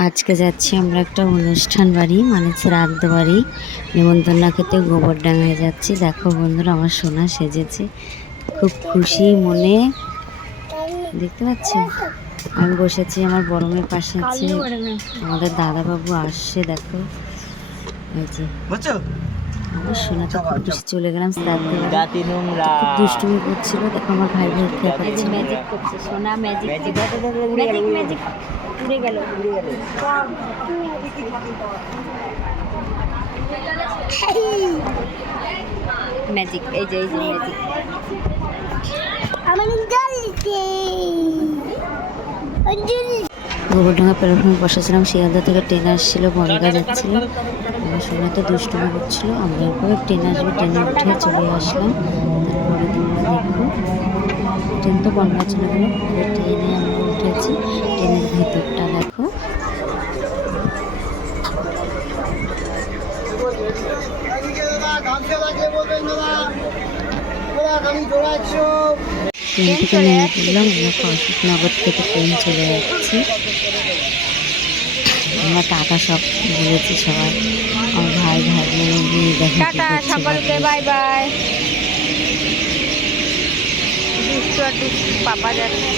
আজকে যাচ্ছি আমরা একটা অনুষ্ঠান বাড়ি, মানে শ্রাদ্ধ বাড়ি নেমন্তন্ন খেতে গোবরডাঙ্গায় যাচ্ছি। দেখো বন্ধুরা, আমার সোনা সেজেছে, খুব খুশি মনে, দেখতে পাচ্ছ। আমি বসেছি, আমার বড় মেয়ের পাশে আছে, আমাদের দাদাবাবু আসছে। দেখো এই যে আমার সোনাটা খুব খুশি। চলে গেলাম শ্রাদ্ধ বাড়ি, খুব দুষ্টুমি করছিল। দেখো আমার ভাই ভাই খেয়ে ম্যাজিক করছে, সোনা ম্যাজিক ম্যাজিক ম্যাজিক উড়ে গেল। ম্যাজিক, এই যে ম্যাজিক। গোবরডাঙ্গা প্ল্যাটফর্মে বসেছিলাম, শিয়ালদা থেকে ট্রেন আসছিল, বনগা যাচ্ছিল। আমার সোনা তো দুষ্টুমি করছিল। আমরা এরপরে ট্রেন আসবে, ট্রেনে উঠে চলে আসলাম। তারপরে তোমরা দেখো, ট্রেন তো বনগা চলে গেল, পরে ট্রেনে আমরা উঠেছি। ট্রেনের ভেতরটা দেখো। ট্রেন থেকে নেমে পড়লাম, আমরা অশোকনগর থেকে ট্রেন চলে যাচ্ছি। আমরা টাটা সব বলেছি সবাই, আমার ভাই ভাই টাটা সকলকে, বাই বাই। পাপা যাচ্ছে।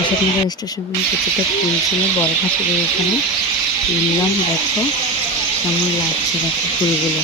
অশোকনগর স্টেশনে কিছুটা ফুল ছিল, বড় ঠাকুরের ওখানে তুললাম। দেখো কেমন লাগছে, দেখো ফুলগুলো।